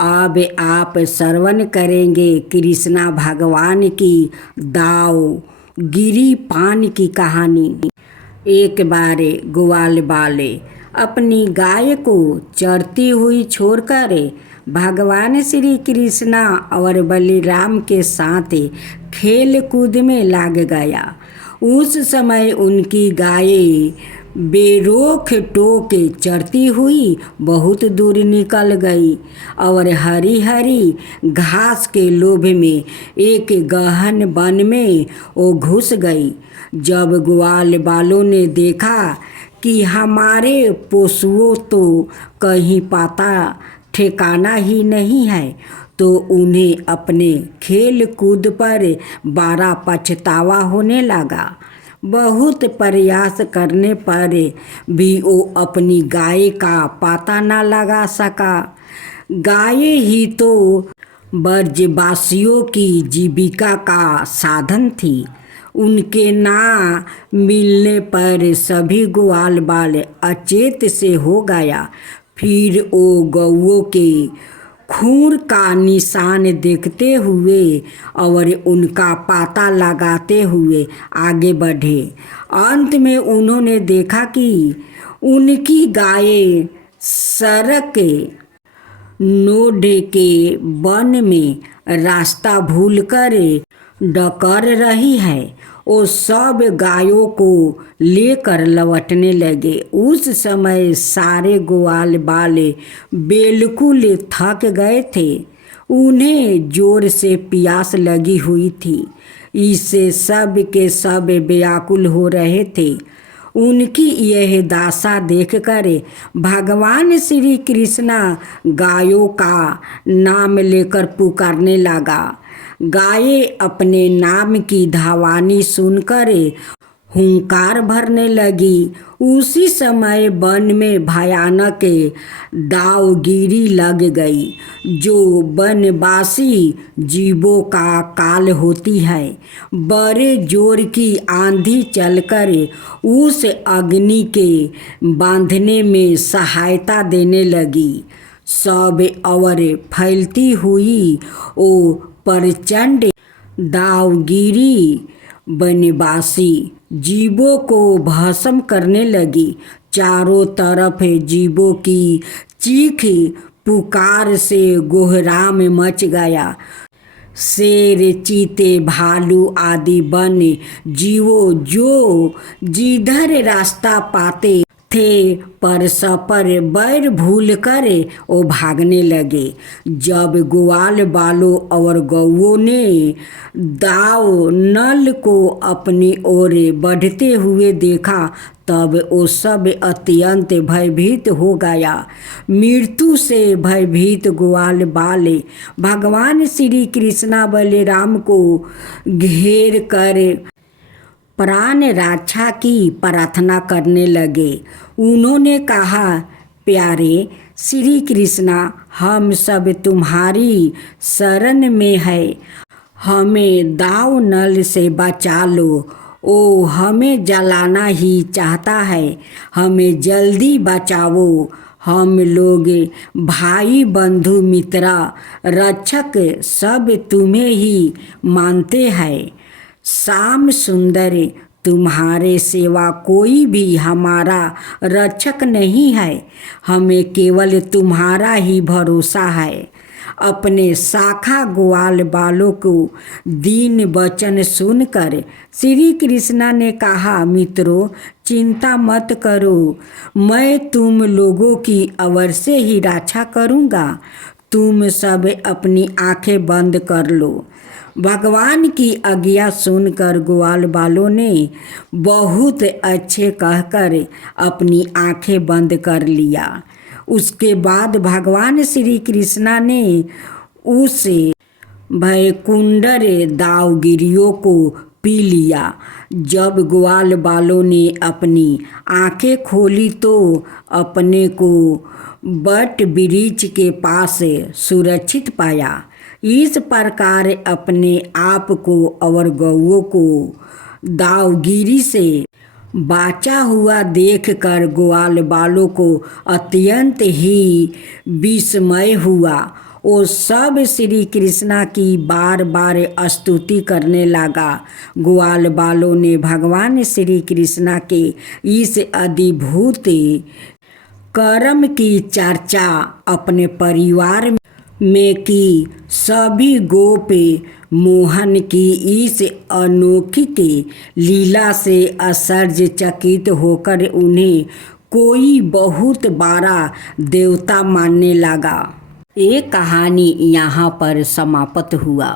अब आप श्रवण करेंगे कृष्णा भगवान की दाव गिरी पान की कहानी। एक बार ग्वाल वाले अपनी गाय को चरती हुई छोड़कर भगवान श्री कृष्णा और बलराम के साथ खेल कूद में लग गया। उस समय उनकी गाय बेरोक टोक चरती हुई बहुत दूर निकल गई और हरी हरी घास के लोभ में एक गहन वन में वो घुस गई। जब ग्वाल वालों ने देखा कि हमारे पशुओं तो कहीं पता ठिकाना ही नहीं है, तो उन्हें अपने खेल कूद पर बड़ा पछतावा होने लगा। बहुत प्रयास करने पर भी वो अपनी गाय का पता न लगा सका। गाय ही तो ब्रजवासियों की जीविका का साधन थी। उनके ना मिलने पर सभी ग्वाल बाल अचेत से हो गया। फिर वो गौओं के खून का निशान देखते हुए और उनका पता लगाते हुए आगे बढ़े। अंत में उन्होंने देखा कि उनकी गाय सड़क नोड के वन में रास्ता भूलकर डकर रही है। वो सब गायों को लेकर लौटने लगे। उस समय सारे ग्वाल वाले बिल्कुल थक गए थे। उन्हें जोर से प्यास लगी हुई थी। इससे सब के सब व्याकुल हो रहे थे। उनकी यह दशा देखकर भगवान श्री कृष्णा गायों का नाम लेकर पुकारने लगा। गायें अपने नाम की ध्वनि सुनकर हुंकार भरने लगी। उसी समय वन में भयानक दावगिरी लग गई, जो वनवासी जीवों का काल होती है। बड़े जोर की आंधी चलकर उस अग्नि के बांधने में सहायता देने लगी। सब और फैलती हुई वो प्रचंड दावगिरी वनवासी जीवों को भस्म करने लगी। चारों तरफ जीवों की चीख पुकार से कोहराम मच गया। शेर, चीते, भालू आदि वन्य जीवों जो जिधर रास्ता पाते थे परस्पर बैर भूल कर वो भागने लगे। जब ग्वाल वालों और गौओं ने दाव नल को अपनी ओर बढ़ते हुए देखा, तब वो सब अत्यंत भयभीत हो गया। मृत्यु से भयभीत ग्वाल वाले भगवान श्री कृष्णा बलराम को घेर कर प्राण रक्षा की प्रार्थना करने लगे। उन्होंने कहा, प्यारे श्री कृष्णा, हम सब तुम्हारी शरण में है। हमें दाव नल से बचा लो। ओ हमें जलाना ही चाहता है। हमें जल्दी बचाओ। हम लोग भाई बंधु मित्र रक्षक सब तुम्हें ही मानते हैं। श्याम सुंदर, तुम्हारे सिवा कोई भी हमारा रक्षक नहीं है। हमें केवल तुम्हारा ही भरोसा है। अपने शाखा ग्वाल वालों को दीन वचन सुनकर श्री कृष्णा ने कहा, मित्रों, चिंता मत करो। मैं तुम लोगों की अवश्य ही रक्षा करूँगा। तुम सब अपनी आंखें बंद कर लो। भगवान की आज्ञा सुनकर ग्वाल वालों ने बहुत अच्छे कहकर अपनी आंखें बंद कर लिया। उसके बाद भगवान श्री कृष्णा ने उस भयकुंडर दावगिरियों को पी लिया। जब ग्वाल वालों ने अपनी आंखें खोली तो अपने को बट वृक्ष के पास सुरक्षित पाया। इस प्रकार अपने आप को और गौओं को दावगिरी से बाचा हुआ देखकर ग्वाल वालों को अत्यंत ही विस्मय हुआ। वो सब श्री कृष्णा की बार बार स्तुति करने लगा। ग्वाल बालों ने भगवान श्री कृष्णा के इस अद्भुत कर्म की चर्चा अपने परिवार में की। सभी गोप मोहन की इस अनोखी लीला से आश्चर्यचकित होकर उन्हें कोई बहुत बड़ा देवता मानने लगा। ये कहानी यहाँ पर समाप्त हुआ।